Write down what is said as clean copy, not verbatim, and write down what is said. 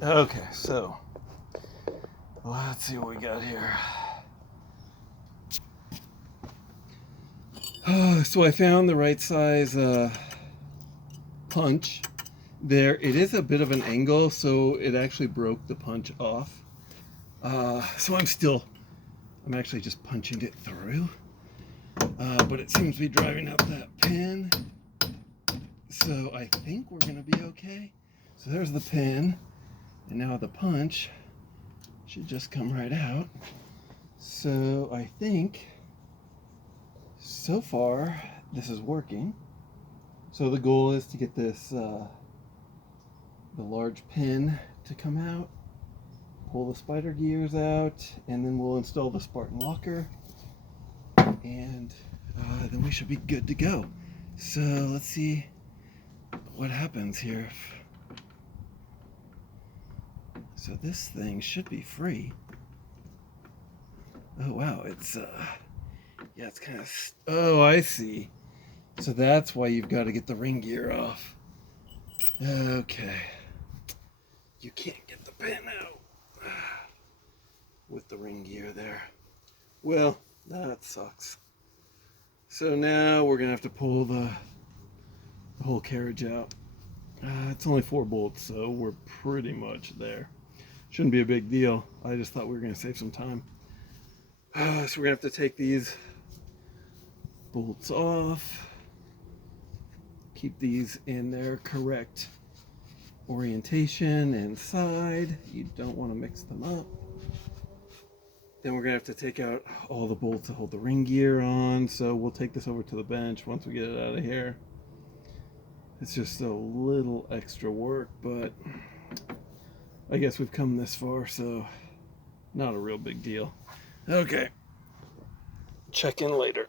Okay, so let's see what we got here. So I found the right size punch. There, it is a bit of an angle, so it actually broke the punch off. So I'm actually just punching it through. But it seems to be driving out that pin. So I think we're gonna be okay. So there's the pin, and now the punch should just come right out. So I think so far this is working. So the goal is to get this the large pin to come out, pull the spider gears out, and then we'll install the Spartan Locker, and then we should be good to go. So let's see what happens here. So this thing should be free. Oh wow, it's yeah, it's kind of, oh, I see. So that's why you've got to get the ring gear off. Okay. You can't get the pin out with the ring gear there. Well, that sucks. So now we're gonna have to pull the whole carriage out. It's only 4 bolts, so we're pretty much there. Shouldn't be a big deal. I just thought we were gonna save some time. So we're gonna have to take these bolts off. Keep these in their correct orientation and side. You don't want to mix them up. Then we're gonna have to take out all the bolts to hold the ring gear on. So we'll take this over to the bench once we get it out of here. It's just a little extra work, but I guess we've come this far, so not a real big deal. Okay, check in later.